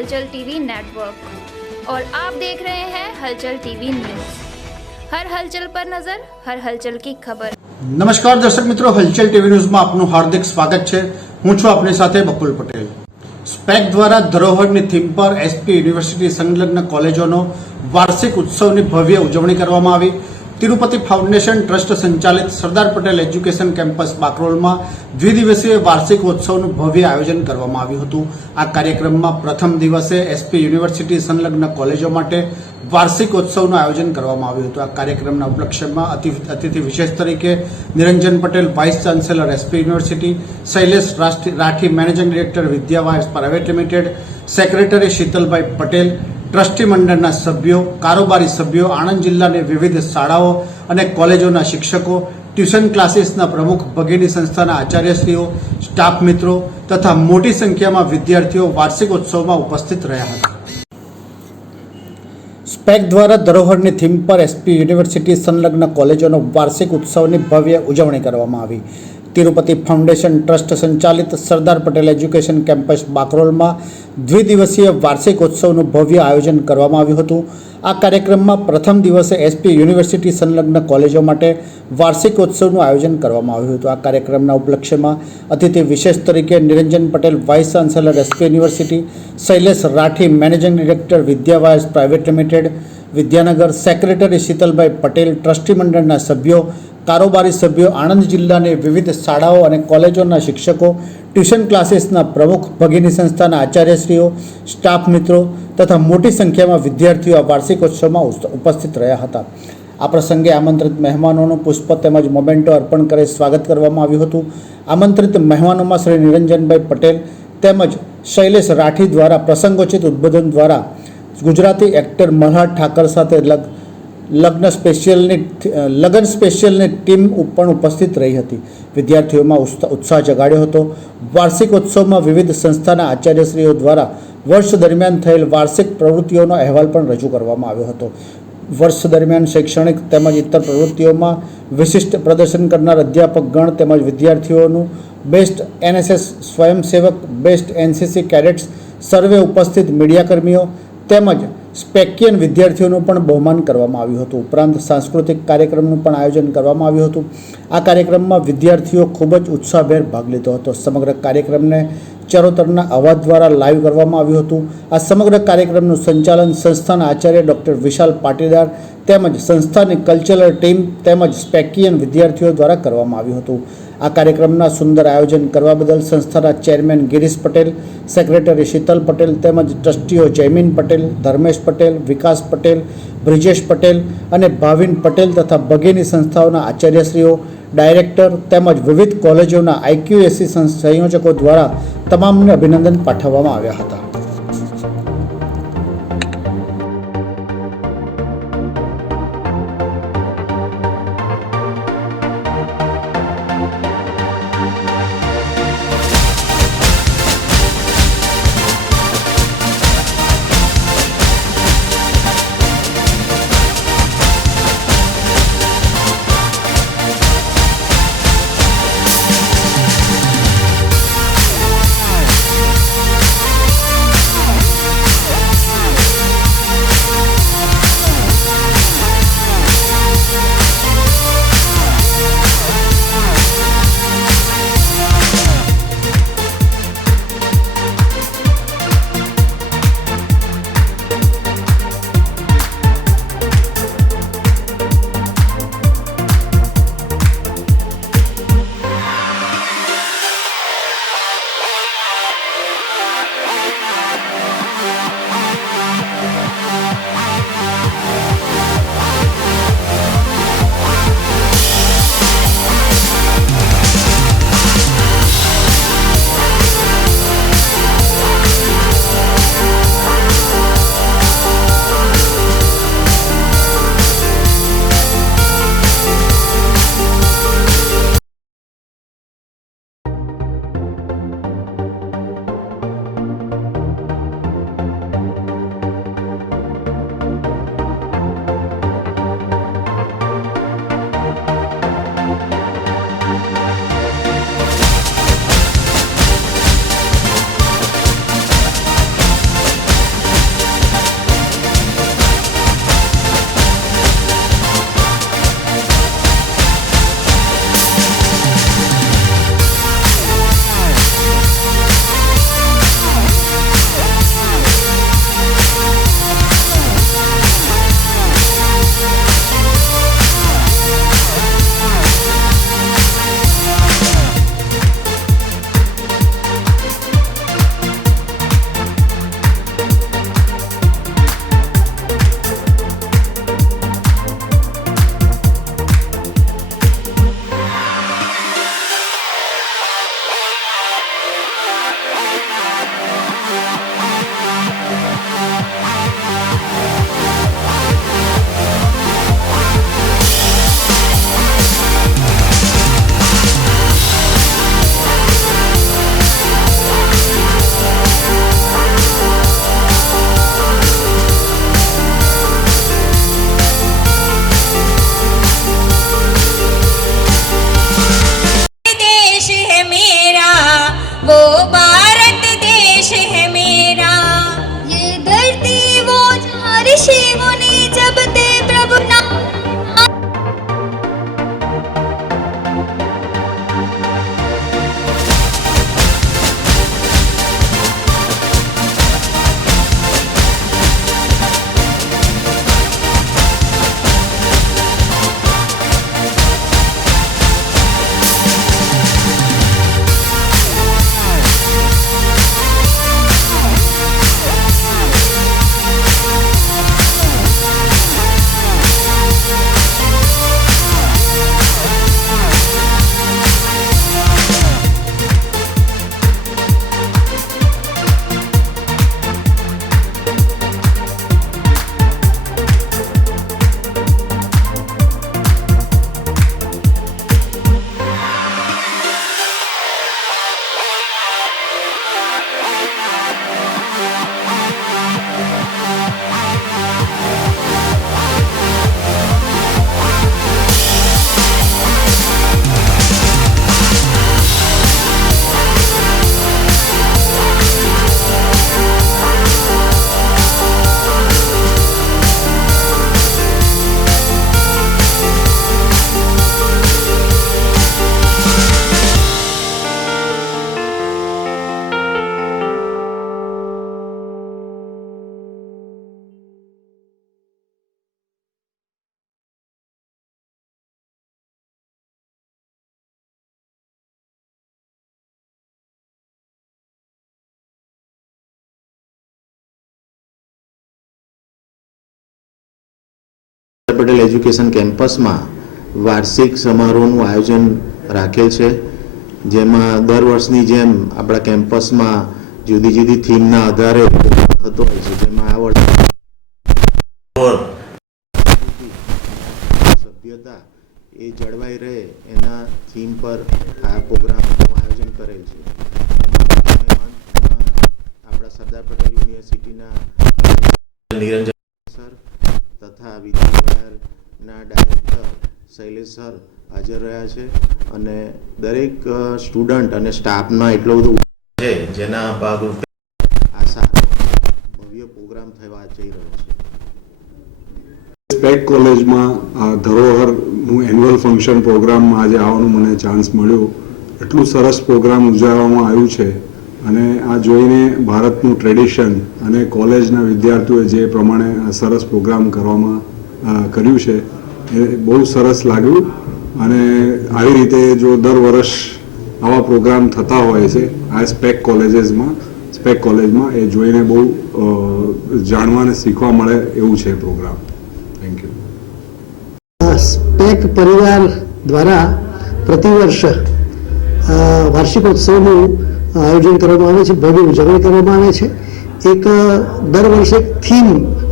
हलचल TV network और आप देख रहे हैं हलचल टीवी न्यूज़। हर हलचल पर नजर, हर हलचल की खबर। नमस्कार दर्शक मित्रों, हलचल टीवी न्यूज में आपનું हार्दिक स्वागत है। હું છું આપની સાથે બકુલ પટેલ। સ્પેક દ્વારા ધરોહરની થીમ પર એસપી યુનિવર્સિટી સંલગ્ન કોલેજોનો વાર્ષિક ઉત્સવની ભવ્ય ઉજવણી કરવામાં આવી। તિરુપતિ ફાઉન્ડેશન ટ્રસ્ટ સંચાલિત સરદાર પટેલ એજ્યુકેશન કેમ્પસ બાકરોલમાં દ્વિદિવસીય વાર્ષિકોત્સવનું ભવ્ય આયોજન કરવામાં આવ્યું હતું। આ કાર્યક્રમમાં પ્રથમ દિવસે એસપી યુનિવર્સિટી સંલગ્ન કોલેજો માટે વાર્ષિકોત્સવનું આયોજન કરવામાં આવ્યું હતું। આ કાર્યક્રમના ઉપલક્ષ્યમાં અતિથિ વિશેષ તરીકે Niranjan Patel, vice chancellor SP university, Shailesh Rathi, managing director વિદ્યાવાયસ private limited, secretary Sheetalbhai Patel, trustee મંડળના સભ્યો, કારોબારી સભ્યો, આણંદ જિલ્લાની વિવિધ શાળાઓ અને કોલેજોના શિક્ષકો, ટ્યુશન ક્લાસીસના પ્રમુખ, ભગીની સંસ્થાના આચાર્યશ્રીઓ, સ્ટાફ મિત્રો તથા મોટી સંખ્યામાં વિદ્યાર્થીઓ વાર્ષિકોત્સવમાં ઉપસ્થિત રહ્યા હતા। સ્પેક દ્વારા ધરોહરની થીમ પર એસપી યુનિવર્સિટી સંલગ્ન કોલેજોનો વાર્ષિક ઉત્સવની ભવ્ય ઉજવણી કરવામાં આવી। તિરુપતિ ફાઉન્ડેશન ટ્રસ્ટ સંચાલિત સરદાર પટેલ એજ્યુકેશન કેમ્પસ બાકરોલમાં દ્વિદિવસીય વાર્ષિકોત્સવનું ભવ્ય આયોજન કરવામાં આવ્યું હતું। આ કાર્યક્રમમાં પ્રથમ દિવસે એસપી યુનિવર્સિટી સંલગ્ન કોલેજો માટે વાર્ષિકોત્સવનું આયોજન કરવામાં આવ્યું હતું। આ કાર્યક્રમના ઉપલક્ષ્યમાં અતિથિ વિશેષ તરીકે Niranjan Patel, vice chancellor SP university, Shailesh Rathi, managing director વિદ્યાવાયસ private limited, Vidyanagar, secretary Sheetalbhai Patel, trustee મંડળના સભ્યો, કારોબારી સભ્યો, આણંદ જિલ્લાની વિવિધ શાળાઓ અને કોલેજોના શિક્ષકો, ટ્યુશન ક્લાસીસના પ્રમુખ, ભગીની સંસ્થાના આચાર્યશ્રીઓ, સ્ટાફ મિત્રો તથા મોટી સંખ્યામાં વિદ્યાર્થીઓ આ વાર્ષિકોત્સવમાં ઉપસ્થિત રહ્યા હતા। આ પ્રસંગે આમંત્રિત મહેમાનોનું પુષ્પ તેમજ મોમેન્ટો અર્પણ કરી સ્વાગત કરવામાં આવ્યું હતું। આમંત્રિત મહેમાનોમાં શ્રી નિરંજનભાઈ પટેલ તેમજ શૈલેષ રાઠી દ્વારા પ્રસંગોચિત ઉદ્બોધન દ્વારા ગુજરાતી એક્ટર મલ્હાર ઠાકર સાથે લગ્ન સ્પેશિયલની ટીમ પણ ઉપસ્થિત રહી હતી। વિદ્યાર્થીઓમાં ઉત્સાહ જગાડ્યો હતો। વાર્ષિકોત્સવમાં વિવિધ સંસ્થાના આચાર્યશ્રીઓ દ્વારા વર્ષ દરમિયાન થયેલ વાર્ષિક પ્રવૃત્તિઓનો અહેવાલ પણ રજૂ કરવામાં આવ્યો હતો। વર્ષ દરમિયાન શૈક્ષણિક તેમજ ઇતર પ્રવૃત્તિઓમાં વિશિષ્ટ પ્રદર્શન કરનાર અધ્યાપકગણ તેમજ વિદ્યાર્થીઓનું બેસ્ટ એનએસએસ સ્વયંસેવક, બેસ્ટ એનસીસી કેડેટ્સ, સર્વે ઉપસ્થિત મીડિયાકર્મીઓ તેમજ સ્પેકિયન વિદ્યાર્થીઓનું પણ બહુમાન કરવામાં આવ્યું હતું। ઉપરાંત સાંસ્કૃતિક કાર્યક્રમનું પણ આયોજન કરવામાં આવ્યું હતું। આ કાર્યક્રમમાં વિદ્યાર્થીઓ ખૂબ જ ઉત્સાહભેર ભાગ લીધો હતો। સમગ્ર કાર્યક્રમને ચરોતરના અવાજ દ્વારા લાઈવ કરવામાં આવ્યું હતું। આ સમગ્ર કાર્યક્રમનું સંચાલન સંસ્થાના આચાર્ય ડૉક્ટર વિશાલ પાટીદાર તેમજ સંસ્થાની કલ્ચરલ ટીમ તેમજ સ્પેકિયન વિદ્યાર્થીઓ દ્વારા કરવામાં આવ્યું હતું। આ કાર્યક્રમના સુંદર આયોજન કરવા બદલ સંસ્થાના ચેરમેન ગિરીશ પટેલ, સેક્રેટરી શીતલ પટેલ તેમજ ટ્રસ્ટીઓ જયમીન પટેલ, ધર્મેશ પટેલ, વિકાસ પટેલ, બ્રિજેશ પટેલ અને ભાવિન પટેલ તથા ભગીની સંસ્થાઓના આચાર્યશ્રીઓ, ડાયરેક્ટર તેમજ વિવિધ કોલેજોના આઈક્યુએસી સંયોજકો દ્વારા તમામને અભિનંદન પાઠવવામાં આવ્યા હતા। પટેલ એજ્યુકેશન કેમ્પસમાં વાર્ષિક સમારોહનું આયોજન રાખેલ છે, જેમાં દર વર્ષની જેમ આપણા કેમ્પસમાં જુદી જુદી થીમના આધારે થતો હોય છે, જેમાં આ વર્ષે સભ્યતા એ જળવાઈ રહે એના થીમ પર આ પ્રોગ્રામનું આયોજન કરેલ છે. આપણા સરદાર પટેલ યુનિવર્સિટીના નિરંજન સર તથા વિદ્યાલયના ડાયરેક્ટર શૈલેષ સર હાજર રહ્યા છે અને દરેક સ્ટુડન્ટ અને સ્ટાફના એટલો બધો છે, જેના ભાગરૂપે આ સારો ભવ્ય પ્રોગ્રામ થવા જઈ રહ્યો છે. સ્પેક કોલેજમાં આ ધરોહરનું એન્યુઅલ ફંક્શન પ્રોગ્રામમાં આજે આવવાનું મને ચાન્સ મળ્યો. એટલું સરસ પ્રોગ્રામ ઉજવવામાં આવ્યું છે અને આ જોઈને ભારતનું ટ્રેડિશન અને કોલેજના વિદ્યાર્થીઓએ જે પ્રમાણે આ સરસ પ્રોગ્રામ કરવામાં કર્યું છે એ બહુ સરસ લાગ્યું. અને આવી રીતે જો દર વર્ષ આવા પ્રોગ્રામ થતા હોય છે આ સ્પેક કોલેજમાં એ જોઈને બહુ જાણવા અને શીખવા મળે એવું છે પ્રોગ્રામ. Thank you. સ્પેક પરિવાર દ્વારા પ્રતિવર્ષ વાર્ષિકોત્સવનું આયોજન કરવામાં આવે છે, ભવ્ય ઉજવણી કરવામાં આવે છે. એક દર વર્ષે થીમ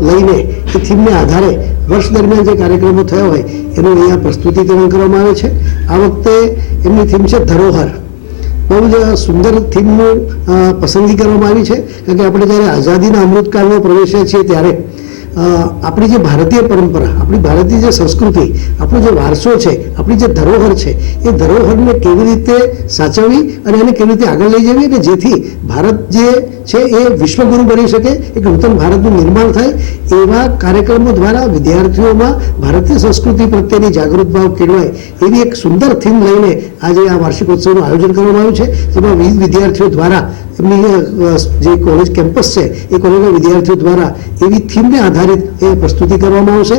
લઈને એ થીમને આધારે વર્ષ દરમિયાન જે કાર્યક્રમો થયા હોય એનું અહીંયા પ્રસ્તુતિકરણ કરવામાં આવે છે. આ વખતે એમની થીમ છે ધરોહર. બહુ જ સુંદર થીમનું પસંદગી કરવામાં આવી છે, કારણ કે આપણે જ્યારે આઝાદીના અમૃતકાળમાં પ્રવેશ્યા છીએ ત્યારે આપણી જે ભારતીય પરંપરા, આપણી ભારતીય જે સંસ્કૃતિ, આપણો જે વારસો છે, આપણી જે ધરોહર છે, એ ધરોહરને કેવી રીતે સાચવવી અને એને કેવી રીતે આગળ લઈ જવી અને જેથી ભારત જે છે એ વિશ્વગુરુ બની શકે, એક નૂતન ભારતનું નિર્માણ થાય, એવા કાર્યક્રમો દ્વારા વિદ્યાર્થીઓમાં ભારતીય સંસ્કૃતિ પ્રત્યેની જાગૃત ભાવ કેળવાય એવી એક સુંદર થીમ લઈને આજે આ વાર્ષિકોત્સવનું આયોજન કરવામાં આવ્યું છે, જેમાં વિવિધ વિદ્યાર્થીઓ દ્વારા એમની જે કોલેજ કેમ્પસ છે એ કોલેજના વિદ્યાર્થીઓ દ્વારા એવી થીમને આધારિત એ પ્રસ્તુતિ કરવામાં આવશે.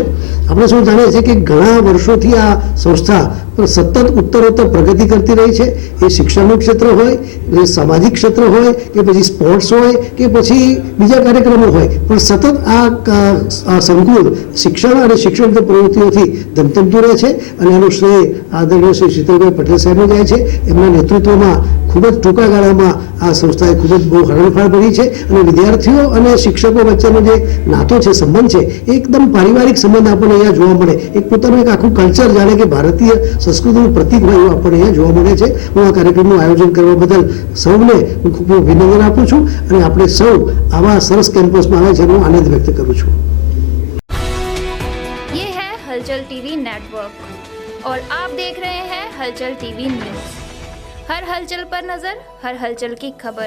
આપણે સૌ જાણીએ છીએ કે ઘણા વર્ષોથી આ સંસ્થા સતત ઉત્તરોત્તર પ્રગતિ કરતી રહી છે. એ શિક્ષણનું ક્ષેત્ર હોય, એ સામાજિક ક્ષેત્ર હોય કે પછી સ્પોર્ટ્સ હોય કે પછી બીજા કાર્યક્રમો હોય, પણ સતત આ સંકુલ શિક્ષણ અને શિક્ષણ પ્રવૃત્તિઓથી ધમધમતું રહે છે અને એનું શ્રેય આદરણીય શ્રી શીતલભાઈ પટેલ સાહેબને જાય છે. એમના નેતૃત્વમાં ખૂબ જ ટૂંકા ગાળામાં આ સંસ્થાએ ખૂબ જ બહુ હરણફાળ ભરી છે અને વિદ્યાર્થીઓ અને શિક્ષકો વચ્ચેનો જે નાતો છે, સંબંધ છે, એ એકદમ પારિવારિક સંબંધ આપણને અહીંયા જોવા મળે. એક પોતાનું એક આખું કલ્ચર જાણે કે ભારતીય સંસ્કૃતિનું પ્રતીક હોય એવું આપણને અહીંયા જોવા મળે છે. હું આ કાર્યક્રમનું આયોજન કરવા બદલ સૌને હું ખૂબ અભિનંદન આપું છું અને આપણે સૌ આવા સરસ કેમ્પસમાં આવે છે એનો આનંદ વ્યક્ત કરું છું. ये है हलचल टीवी नेटवर्क और आप देख रहे हैं हलचल टीवी न्यूज. हर हलचल पर नजर, हर हलचल की खबर.